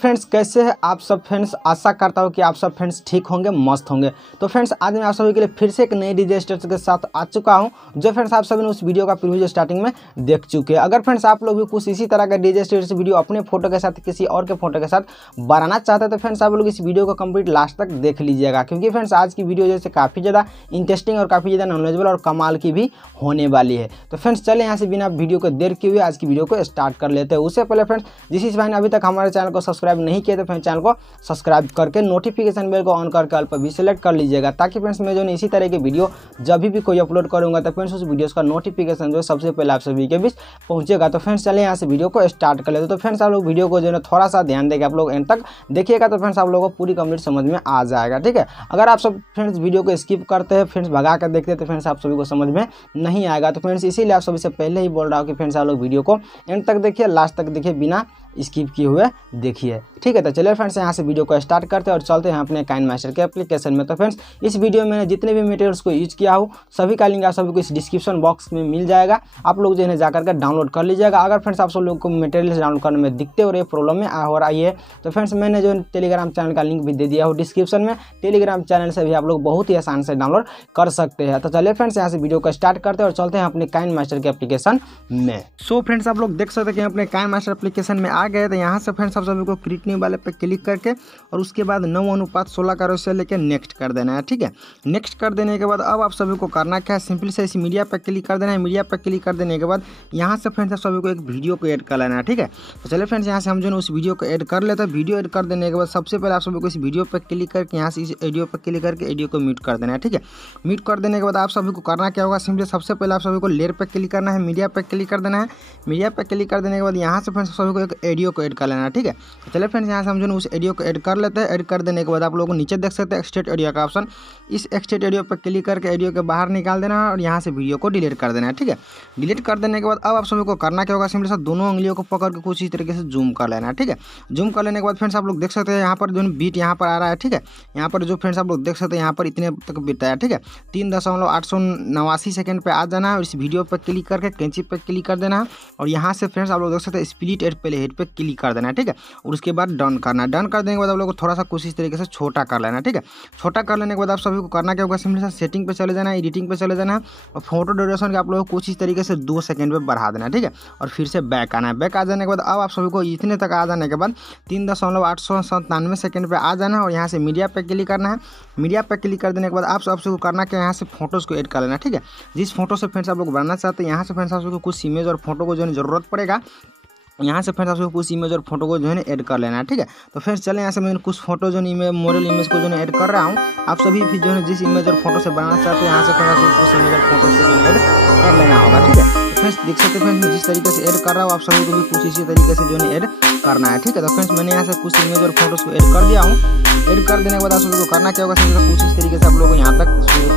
Friends कैसे हैं आप सब फ्रेंड्स, आशा करता हूँ कि आप सब फ्रेंड्स ठीक होंगे, मस्त होंगे। तो फ्रेंड्स आज मैं आप सभी के लिए फिर से एक नई डीजे स्टेटस के साथ आ चुका हूँ, जो फ्रेंड्स आप सभी ने उस वीडियो का प्रीव्यू स्टार्टिंग में देख चुके हैं। अगर फ्रेंड्स आप लोग भी कुछ इसी तरह का डीजे स्टेटस वीडियो अपने फोटो के साथ किसी और के फोटो के साथ बनाना चाहते हैं तो फ्रेंड्स आप लोग इस वीडियो को कंप्लीट लास्ट तक देख लीजिएगा, क्योंकि फ्रेंड्स आज की वीडियो जैसे काफ़ी ज़्यादा इंटरेस्टिंग और काफ़ी ज़्यादा नॉलेजेबल और कमाल की भी होने वाली है। तो फ्रेंड्स चले यहाँ से बिना वीडियो को देर किए हुए आज की वीडियो को स्टार्ट कर लेते हैं। उससे पहले फ्रेंड्स जिस भाई ने अभी तक हमारे चैनल को सब्सक्राइब नहीं किया तो फ्रेंड्स चैनल को सब्सक्राइब करके नोटिफिकेशन बेल को ऑन करके ऑल पर भी सिलेक्ट कर लीजिएगा, ताकि फ्रेंड्स मैं जो इसी तरह के वीडियो जब भी कोई अपलोड करूंगा तो फ्रेंड्स उस वीडियोस का नोटिफिकेशन जो सबसे पहले आप सभी के बीच पहुंचेगा। तो फ्रेंड्स चले यहाँ से वीडियो को स्टार्ट कर लेते। तो फ्रेंड्स आप लोग वीडियो को जो है थोड़ा सा ध्यान देके आप लोग एंड तक देखिएगा तो फ्रेंड्स आप लोगों को पूरी कंप्लीट समझ में आ जाएगा, ठीक है। अगर आप सब फ्रेंड्स वीडियो को स्किप करते हैं, फ्रेंड्स भगा कर देखते हैं तो फ्रेंड्स आप सभी को समझ में नहीं आएगा। तो फ्रेंड्स इसीलिए आप सभी से पहले ही बोल रहा हूँ कि फ्रेंड्स आप लोग वीडियो को एंड तक देखिए, लास्ट तक देखिए, बिना स्किप किए हुए देखिए, ठीक है। तो चलिए फ्रेंड्स यहाँ से वीडियो को स्टार्ट करते हैं और चलते हैं अपने काइनमास्टर के एप्लीकेशन में। तो फ्रेंड्स इस वीडियो में मैंने जितने भी मटेरियल्स को यूज किया हूँ सभी का लिंक आप सभी को इस डिस्क्रिप्शन बॉक्स में मिल जाएगा, आप लोग जो है जाकर के डाउनलोड कर लीजिएगा। अगर फ्रेंड्स आप सब लोग को मटेरियल्स डाउनलोड करने में दिक्कत हो रही है, प्रॉब्लम में हो रही है, तो फ्रेंड्स मैंने जो टेलीग्राम चैनल का लिंक भी दे दिया हूँ डिस्क्रिप्शन में। टेलीग्राम चैनल से भी आप लोग बहुत ही आसान से डाउनलोड कर सकते हैं। तो चलिए फ्रेंड्स यहाँ से वीडियो को स्टार्ट करते हैं और चलते हैं अपने काइनमास्टर के एप्लीकेशन में। सो फ्रेंड्स आप लोग देख सकते हैं कि अपने काइनमास्टर एप्लीकेशन में आ गए। तो यहाँ से फ्रेंड्स आप सभी को क्रिएट न्यू वाले पे क्लिक करके और उसके बाद 9:16 का रेशियो लेके नेक्स्ट कर देना है, ठीक है। नेक्स्ट कर देने के बाद अब आप सभी को करना क्या है, सिंपली से इस मीडिया पे क्लिक कर देना है। मीडिया पे क्लिक कर देने के बाद यहाँ से फ्रेंड्स आप सभी को एक वीडियो को ऐड कर लेना है, ठीक है। तो चलिए फ्रेंड्स यहाँ से हम जो उस वीडियो को ऐड कर लेते हैं। वीडियो ऐड कर देने के बाद सबसे पहले आप सभी को इस वीडियो पर क्लिक करके यहाँ से इस ऑडियो पर क्लिक करके ऑडियो को म्यूट कर देना है, ठीक है। म्यूट कर देने के बाद आप सभी को करना क्या होगा, सिंपली सबसे पहले आप सभी को लेयर पर क्लिक करना है, मीडिया पर क्लिक कर देना है। मीडिया पर क्लिक कर देने के बाद यहाँ से फ्रेंड्स सभी को एक ऑडियो को ऐड कर लेना है, ठीक है। तो चलिए फ्रेंड्स यहाँ से हम जो उस ऑडियो को ऐड कर लेते हैं। ऐड कर देने के बाद आप लोगों को नीचे देख सकते हैं एक्सट्रेट ऑडियो का ऑप्शन, इस एक्सट्रेट ऑडियो पर क्लिक करके ऑडियो के बाहर निकाल देना है और यहाँ से वीडियो को डिलीट कर देना है, ठीक है। डिलीट कर देने के बाद अब आप सभी को करना क्या होगा, सिंपली से दोनों उंगलियों को पकड़ के कुछ इस तरीके से जूम कर लेना है, ठीक है। जूम कर लेने के बाद फ्रेंड्स आप लोग देख सकते हैं यहाँ पर जो बीट यहाँ पर आ रहा है, ठीक है। यहाँ पर जो फ्रेंड्स आप लोग देख सकते हैं यहाँ पर इतने तक बीट है, ठीक है। 3.889 सेकंड पे आ जाना है और इस वीडियो पर क्लिक करके कैंची पर क्लिक कर देना है और यहाँ से फ्रेंड्स आप लोग देख सकते हैं स्प्लिट एड पहले हेड पे क्लिक कर देना है, ठीक है। और उसके बाद डन करना है। डन कर देने के बाद आप लोग को थोड़ा सा कुछ इस तरीके से छोटा कर लेना है, ठीक है। छोटा कर लेने के बाद आप सभी को करना क्या होगा, सिंपली से सेटिंग पे चले जाना है, एडिटिंग पे चले जाना है और फोटो ड्यूरेशन के आप लोगों को कुछ इस तरीके से 2 सेकंड पे बढ़ा देना है, ठीक है। और फिर से बैक आना है। बैक आ जाने के बाद अब आप सभी को इतने तक आ जाने के बाद 3.897 सेकंड पे आ जाना है और यहाँ से मीडिया पे क्लिक करना है। मीडिया पे क्लिक कर देने के बाद आप सबसे को करना क्या, यहाँ से फोटोज़ को ऐड कर लेना है, ठीक है। जिस फोटो से फ्रेंड्स आप लोग बनाना चाहते हैं यहाँ से फ्रेंड्स आप सबको कुछ इमेज और फोटो को जो है जरूरत पड़ेगा, यहाँ से फ्रेंड्स आपको कुछ इमेज और फोटो को जो है ऐड कर लेना है, ठीक है। तो फ्रेंड्स चले यहाँ से मैं कुछ फोटो जो है मॉडल इमेज को जो है ऐड कर रहा हूँ। आप सभी भी जो है जिस इमेज और फोटो से बनाना चाहते हैं यहाँ से फ्रेंड्स आपको कुछ इमेज और फोटो से जो है ऐड कर लेना होगा, ठीक है। तो फ्रेंड्स देख सकते हैं फ्रेंड्स जिस तरीके से ऐड कर रहा हूँ आप सभी को भी कुछ इसी तरीके से जो है ऐड करना है, ठीक है। तो फ्रेंड्स मैंने यहाँ से कुछ इमेज और फोटोज को ऐड कर दिया हूँ। ऐड कर देने के बाद आप सभी को करना क्या होगा, कुछ इस तरीके से आप लोगों को यहाँ तक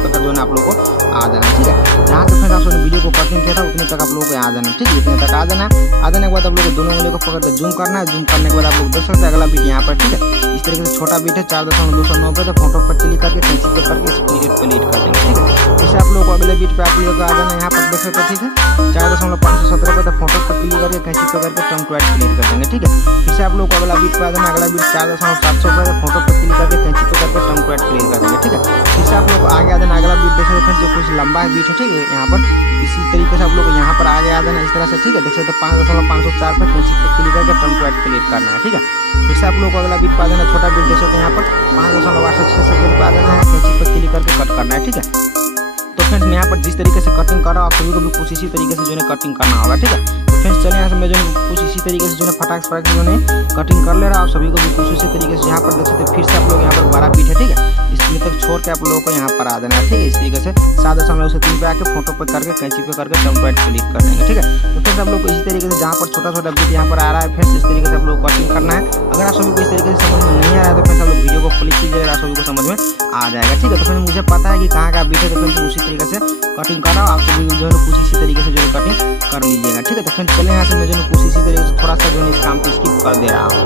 तक जो है आप लोगों को आ जाना है, ठीक है। यहाँ से फ्रेंड्स आप सभी वीडियो को कटिंग किया था उतने तक आप लोगों को यहाँ आ जाना है, ठीक है। इतने तक आ जाना है। आ जाने के बाद आप लोगों को दोनों उंगलियों को पकड़ के जूम करना है। जूम करने के बाद आप लोग देख सकते हैं अगला बीट यहाँ पर, ठीक है। इस तरीके से छोटा बीट है 4.290 पे, तो फोटो पर क्लिक करके कैंची पे करके स्प्लिट पे लीड कर देंगे, ठीक है। जैसे आप लोग को अगले बीट पे आप लोगों को आ जाना है, यहाँ पर देख सकते हैं, ठीक है। 4.517 पे, तो फोटो पर क्लिक करके कैंची पे करके टर्न टू ऐड क्लिक कर देंगे, ठीक है। फिर से आप लोग को अगला बीट पे आ जाना है। अगला बीट 4.700 पे, फोटो पर क्लिक करके कैंची पे करके टर्न टू ऐड क्लिक कर देंगे, ठीक है। फिर से आप लोग आगे आ जाना। अगला बीट देख सकते हैं कुछ लंबा है बीट है, ठीक है। यहाँ पर इसी तरीके से आप लोग यहाँ पर आगे आ जाना इस तरह से, ठीक है। देख सकते हैं 5.504 पे कैंची पे क्लिक करके टर्न टू ऐड क्लिक करना है, ठीक है। फिर से आप लोग को अगला बीट पा देना। छोटा बीट देख सकते हैं यहाँ पर 5.806 सेकंड पे आ जाना है, कैंची पे क्लिक करके कट करना है, ठीक है। तो फ्रेंड्स मैं यहाँ पर जिस तरीके से कटिंग कर रहा हूँ आप सभी को भी कुछ इसी तरीके से जो है कटिंग करना होगा, ठीक है। तो फ्रेंड्स चलिए यहाँ से मैं जो कुछ इसी तरीके से जो है फटाक फटाक जो है कटिंग कर ले रहा हूँ। आप सभी को भी कुछ इसी तरीके से यहाँ पर देख सकते हैं। फिर से आप लोग यहाँ पर 12 बीट है, ठीक है। इसमें तक छोड़ के आप लोगों को यहाँ पर आ जाना है, ठीक है। इस तरीके से 7.3 पे आके फोटो पे करके कैंची पे करके टर्न टू ऐड क्लिक कर देंगे, ठीक है। तो फ्रेंड्स आप लोग को इसी तरीके से जहाँ पर छोटा छोटा बीट यहाँ पर आ रहा है फ्रेंड्स इस तरीके से आप लोग कटिंग करना है। अगर आप सभी को इस तरीके से समझ में नहीं आ रहा है तो फ्रेंड्स आप लोग वीडियो को क्लिक कीजिएगा, आप सभी को समझ में आ जाएगा, ठीक है। तो फ्रेंड्स मुझे पता है कि कहाँ का बीट है, तो फ्रेंड्स उसी तरीके से कटिंग कर रहा हूँ। आप सभी जो है कुछ इसी तरीके से जो है कटिंग कर लीजिएगा, ठीक है। तो फ्रेंड्स चले यहाँ से मैं जो कुछ इसी तरीके से थोड़ा सा जो है इस काम को स्किप कर दे रहा हूँ।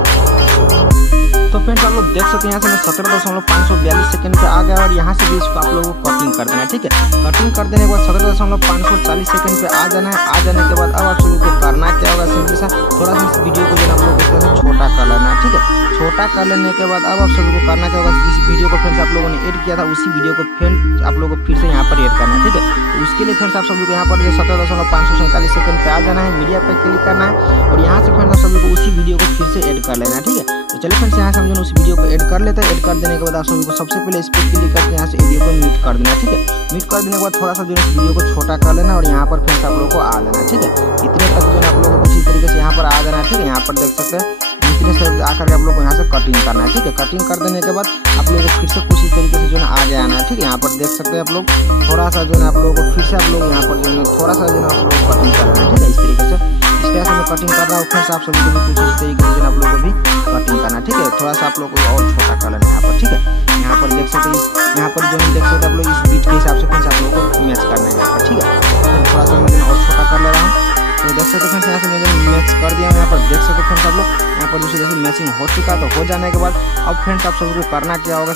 तो फ्रेंड्स आप लोग देख सकते हैं यहाँ से मैं 17.542 सेकंड पे आ गया और यहाँ से भी इसको आप लोगों को कटिंग कर देना है। ठीक है, कटिंग कर देने के बाद 17.540 सेकंड पे आ जाना है। आ जाने के बाद अब आप सभी को करना क्या होगा, सिंपली सा थोड़ा सा इस वीडियो को जो आप लोगों को छोटा कर लेना है। ठीक है, छोटा कर लेने के बाद अब आप सभी को करना क्या होगा, जिस वीडियो को फ्रेंड्स आप लोगों ने एड किया था उसी वीडियो को फ्रेंड्स आप लोगों को फिर से यहाँ पर एड करना है। ठीक है, तो उसके लिए फ्रेंड्स आप सभी को यहाँ पर 17.547 सेकंड पे आ जाना है, मीडिया पे क्लिक करना है और यहाँ से फ्रेंड्स आप सभी को उसी वीडियो को फिर से ऐड कर लेना है। ठीक है, तो चलिए फ्रेंड्स यहाँ से हम जो उस वीडियो को ऐड कर लेते हैं। ऐड कर देने के बाद आप सभी को सबसे पहले इस पर क्लिक करके यहाँ से वीडियो को म्यूट कर देना है। ठीक है, म्यूट कर देने के बाद थोड़ा सा जो है वीडियो को छोटा कर लेना और यहाँ पर फ्रेंड्स आप लोगों को आ जाना है। ठीक है, इतने तक जो है आप लोगों को कुछ इस तरीके से यहाँ पर आ जाना है। ठीक है, यहाँ पर देख सकते हैं इतने से आकर आप लोग को यहाँ से कटिंग करना है। ठीक है, कटिंग कर देने के बाद आप लोगों को फिर से कुछ इस तरीके से जो है आगे आना है। ठीक है, यहाँ पर देख सकते हैं आप लोग थोड़ा सा जो है आप लोगों को फिर से आप लोग यहाँ पर जो है थोड़ा सा जो है आप लोग कटिंग कर रहे हैं। ठीक है, इस तरीके से मैं कटिंग कर रहा हूँ। फ्रेंड्स आप सभी को भी कुछ इस तरीके से आप लोगों को भी कटिंग करना है। ठीक है, थोड़ा सा आप लोग को और छोटा कर लेना है यहाँ पर। ठीक है, यहाँ पर देख सकते हैं यहाँ पर जो देख सकते हैं आप लोग इस बीच के हिसाब से फ्रेंड्स आप लोगों को मैच करना है यहाँ पर। ठीक है, थोड़ा सा मैं और छोटा कर ले रहा हूँ। तो देख सकते फ्रेंड्स यहाँ से मैंने मैच कर दिया। यहाँ पर देख सकते फ्रेंड्स आप लोग यहाँ पर दूसरे जैसे मैचिंग हो चुका है। तो हो जाने के बाद अब फ्रेंड्स आप सभी को करना क्या होगा,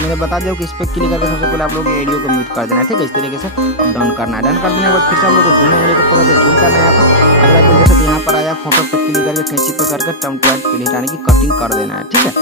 मैंने बता दिया कि इस पर क्लिक करके सबसे पहले आप लोग वीडियो को म्यूट कर देना है। ठीक है, इस तरीके से डन करना है। डन कर देने के बाद फिर से आप लोग को जूम एरिया को थोड़ा सा जूम करना है। यहाँ पर अगला देख सकते यहाँ पर आया फोटो पे क्लिक करके कैंची पे करके टर्म टू राइट पे हटाने की कटिंग कर देना है। ठीक है,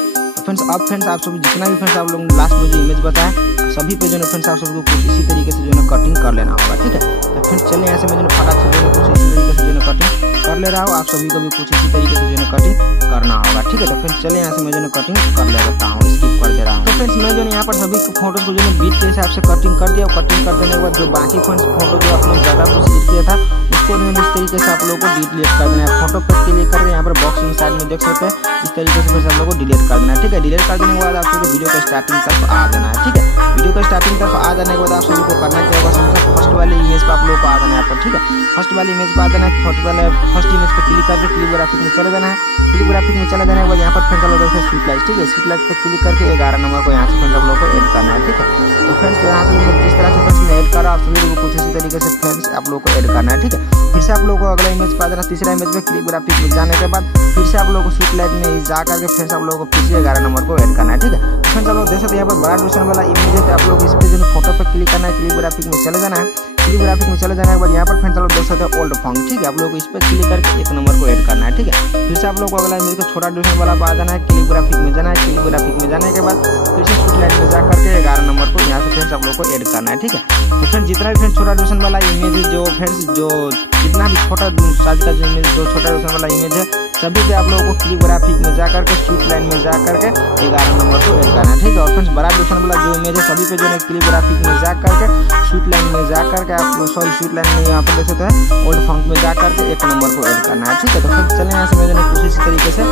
फ्रेंड्स अब फ्रेंड्स आप सभी जितना भी फ्रेंड्स आप लोग लास्ट में जो इमेज बताया सभी पे जो है फ्रेंड्स आप सभी को कुछ इसी तरीके से जो है कटिंग कर लेना होगा। ठीक है, तो फ्रेंड्स चलिए यहाँ से मैं जो फटाक से जो कुछ इसी तरीके से जो है कटिंग कर ले रहा हूँ। आप सभी को भी कुछ इसी तरीके से जो है कटिंग करना होगा। ठीक है, तो फ्रेंड्स चलिए यहाँ से मैं जो कटिंग कर ले रहा हूँ, स्किप कर दे रहा हूँ। तो फ्रेंड्स मैं जो यहाँ पर सभी फोटोज को जो है बीट के हिसाब से कटिंग कर दिया। कटिंग कर देने के बाद जो बाकी फ्रेंड्स फोटो जो आप लोग ज़्यादा कुछ एडिट किया था उसको जो इस तरीके से आप लोगों को डिलीट कर देना है। फोटो पर क्लिक करके यहाँ पर बॉक्स में साइड में देख सकते हैं इस तरीके से फिर आप लोगों को डिलीट कर देना है। ठीक है, डिलीट कर देने के बाद आप सभी वीडियो का स्टार्टिंग तरफ आ जाना है। ठीक है, वीडियो का स्टार्टिंग तरफ आ जाने के बाद आप सभी को करना क्या होगा, फर्स्ट वाले इमेज पर आप लोगों को आ जाना है पर। ठीक है, फर्स्ट वाली इमेज पर आ जाना है। फर्स्ट इमेज पर क्लिक करके क्लिप ग्राफिक में चले जाना है। क्लिप ग्राफिक में चले जाने के बाद यहाँ पर फ्रेंड्स आप लोगों को स्वीट लाइट। ठीक है, स्वीट लाइट पर क्लिक करके 11 नंबर को यहाँ से फ्रेंड्स आप लोगों को ऐड करना है। ठीक है, तो फ्रेंड्स यहाँ से जिस तरह से फ्रेंड्स मैं ऐड कर रहा हूँ आप सभी को कुछ इसी तरीके से फ्रेंड्स आप लोगों को ऐड करना है। ठीक है, फिर से आप लोगों को अगला इमेज पर आ जाना। तीसरा इमेज में क्लिप ग्राफिक में जाने के बाद फिर से आप लोगों को स्वीट लाइट में जा करके फ्रेंड्स आप लोगों को फिर से 11 नंबर को ऐड करना है। ठीक है, फ्रेंड्स आप लोग देख सकते हैं यहाँ पर बड़ा डिवीजन वाला इमेज है। आप लोग इस पर जो फोटो पर क्लिक करना है, क्लिप ग्राफिक में चले जाना है। क्लिप ग्राफिक में चले जाने के बाद यहाँ पर फ्रेंड्स आप लोग देख सकते हैं ओल्ड फॉन्ट। ठीक है, आप लोगों को इस पर क्लिक करके 1 नंबर को ऐड करना है। ठीक है, फिर से आप लोग को अगला इमेज को छोटा डिवीजन वाला आ जाना है। क्लिप ग्राफिक में जाना है। क्लिप ग्राफिक में जाने के बाद फिर से स्वीट लाइट में जा करके 11 नंबर को यहाँ से फ्रेंड्स आप लोग को ऐड करना है। ठीक है, तो फ्रेंड्स जितना भी फ्रेंड्स छोटा डिवीजन वाला इमेज है जो फ्रेंड्स जो जितना भी छोटा साइज का जो इमेज जो छोटा डिवीजन वाला इमेज है सभी पे आप लोगों को क्लिप ग्राफिक में जा करके स्वीट लाइन में जा करके 11 नंबर को ऐड करना है। ठीक है, और फ्रेंड्स बड़ा डिवीजन वाला जो इमेज है सभी पे जो है क्लिप ग्राफिक में जा करके स्वीट लाइन में जा करके आप स्वीट लाइन में यहाँ पर देख सकते हैं ओल्ड फॉन्ट में जा करके 1 नंबर को ऐड करना है। ठीक है, तो फ्रेंड्स चलिए यहाँ से मैं जो कुछ इसी तरीके से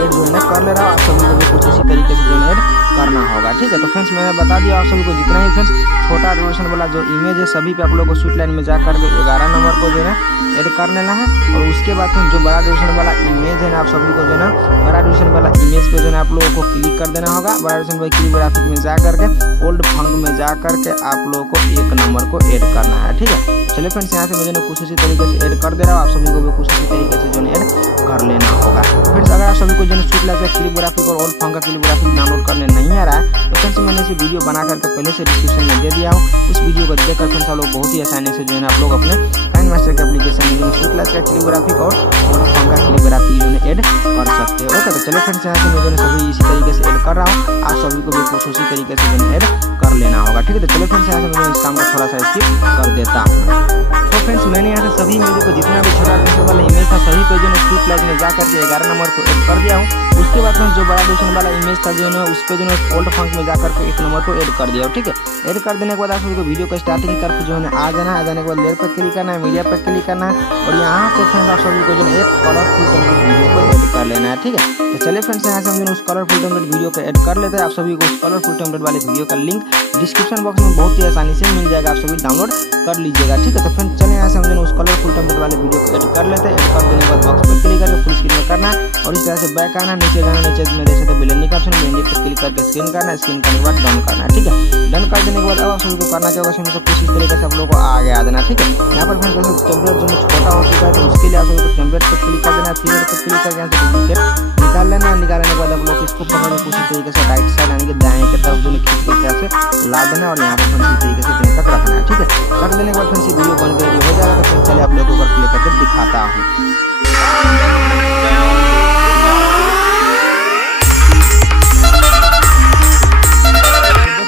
ऐड जो है कर ले रहा हूँ। आप सभी को भी कुछ इसी तरीके से जो है ऐड करना होगा। ठीक है, तो फ्रेंड्स मैंने बता दिया आप सभी को जितना ही फ्रेंड्स छोटा डिवीजन वाला जो इमेज है सभी पे आप लोगों को स्वीट लाइन में जा करके 11 नंबर को जो है ऐड कर लेना है। और उसके बाद जो बड़ा डिवीजन वाला इमेज है ना आप सभी को जो है बड़ा डिवीजन वाला इमेज पे जो है आप लोगों को क्लिक कर देना होगा। बड़ा डिवीजन वाला क्लिप ग्राफिक में जा करके ओल्ड फंक में जा करके आप लोगों को 1 नंबर को ऐड करना है। ठीक है, चलिए फ्रेंड्स यहाँ से मुझे कुछ इसी तरीके से ऐड कर दे रहा हूँ। आप सभी को भी कुछ इसी तरीके से जो है ऐड कर लेना होगा। फ्रेंड्स अगर आप सभी को जो है स्वीट लाइट का क्लिप ग्राफिक और ओल्ड फंक का क्लिप ग्राफिक डाउनलोड करने नहीं आ रहा है तो फ्रेंड्स मैंने इसे वीडियो बना करके पहले से डिस्क्रिप्शन में दे दिया हूँ। उस वीडियो को देखकर फ्रेंड्स आप लोग बहुत ही आसानी से जो है आप लोग अपने काइनमास्टर के एप्लीकेशन में जो स्वीट लाइट का क्लिप ग्राफिक और ओल्ड फंक का क्लिप ग्राफिक जो है ऐड कर सकते हो। ओके, तो चलिए फ्रेंड्स यहाँ से मैं जो सभी इसी तरीके से ऐड कर रहा हूँ। आप सभी को भी कुछ उसी तरीके से जो ऐड कर लेना होगा। ठीक है, तो चलिए फ्रेंड्स यहाँ से मैं इस काम को थोड़ा सा स्किप कर देता हूँ। तो फ्रेंड्स मैंने यहाँ से सभी इमेज को जितना भी छोटा डिवीजन वाला इमेज था सभी पे जो है स्वीट लाइट में जा करके 11 नंबर को ऐड कर दिया हूँ। उसके बाद में जो बड़ा डिवीजन वाला इमेज था जो है उस पे जो है ओल्ड फंक में जाकर के 1 नंबर को ऐड कर दिया। ठीक है, ऐड कर देने के बाद आप सबको वीडियो को स्टार्टिंग तरफ जो है आ जाना है। आ जाने के बाद लेयर पर क्लिक करना है, मीडिया पर क्लिक करना है और यहाँ से फ्रेंड्स आप सभी को जो है एक कलरफुल टेम्पलेट वीडियो को ऐड कर लेना है। ठीक है, तो चलिए फ्रेंड्स यहाँ से हम उस कलरफुल टेम्पलेट वीडियो को ऐड कर लेते हैं। आप सभी को उस कलरफुल टेम्पलेट वाले वीडियो का लिंक डिस्क्रिप्शन बॉक्स में बहुत ही आसानी से मिल जाएगा, आप सभी डाउनलोड कर लीजिएगा। ठीक है, तो फ्रेंड्स चलिए यहाँ से हम उस कलरफुल टेम्पलेट वाले वीडियो को ऐड कर लेते हैं। ऐड कर देने के बाद बॉक्स पर क्लिक करके फुल स्क्रीन में करना और इस तरह से बैक आना, नीचे जाना, नीचे में देख सकते बिलेंडी का ऑप्शन बिलेंडी पर क्लिक करके स्क्रीन करना, स्क्रीन करने के बाद डन करना। ठीक है, डन कर देने के बाद अब आप सभी को करना क्या होगा, सब कुछ इस तरीके से आप लोगों को आगे आ देना। ठीक है, यहाँ पर फ्रेंड्स टेम्पलेट जो छोटा हो चुका है तो उसके लिए आप लोगों को टेम्पलेट पर क्लिक कर देना, फिर पर क्लिक करके यहाँ से निकाल लेना। निकालने के बाद आप लोग इसको पकड़ के उसी तरीके से राइट साइड यानी कि दाएं की तरफ जो खींच के तरह से ला देना और यहाँ पर इसी तरीके से देने तक रखना है। ठीक है, रख देने के बाद फ्रेंड्स वीडियो बन के रेडी हो जाएगा। तो चलिए आप लोगों को प्ले करके दिखाता हूँ।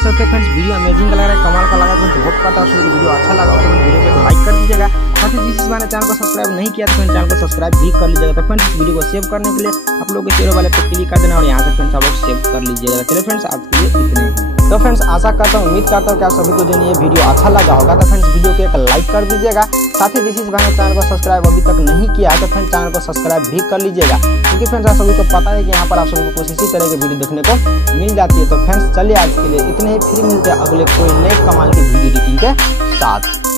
सकते फ्रेंड्स वीडियो अमेजिंग लग रहा है, कमाल का लगा तो होप करता हूँ वीडियो अच्छा लगा तो वीडियो को लाइक कर दीजिएगा। साथ ही जिस मैंने चैनल को सब्सक्राइब नहीं किया तो चैनल को सब्सक्राइब भी कर लीजिएगा। तो फ्रेंड्स वीडियो को सेव करने के लिए आप लोगों के चैनल वाले पे क्लिक कर देना और यहाँ से फ्रेंड्स आप लोग सेव कर लीजिएगा। चलिए फ्रेंड्स आज के लिए इतने ही। तो फ्रेंड्स आशा करता हूँ, उम्मीद करता हूँ कि आप सभी को जो ये वीडियो अच्छा लगा होगा। तो फ्रेंड्स वीडियो को एक लाइक कर दीजिएगा। साथ ही जिस भाई ने चैनल को सब्सक्राइब अभी तक नहीं किया है तो फ्रेंड्स चैनल को सब्सक्राइब भी कर लीजिएगा, क्योंकि फ्रेंड्स आप सभी को पता है कि यहाँ पर आप सभी को कुछ इसी तरह की वीडियो देखने को मिल जाती है। तो फ्रेंड्स चलिए आज के लिए इतने ही, फिर मिलते हैं अगले कोई नए कमाल की वीडियो एडिटिंग के साथ।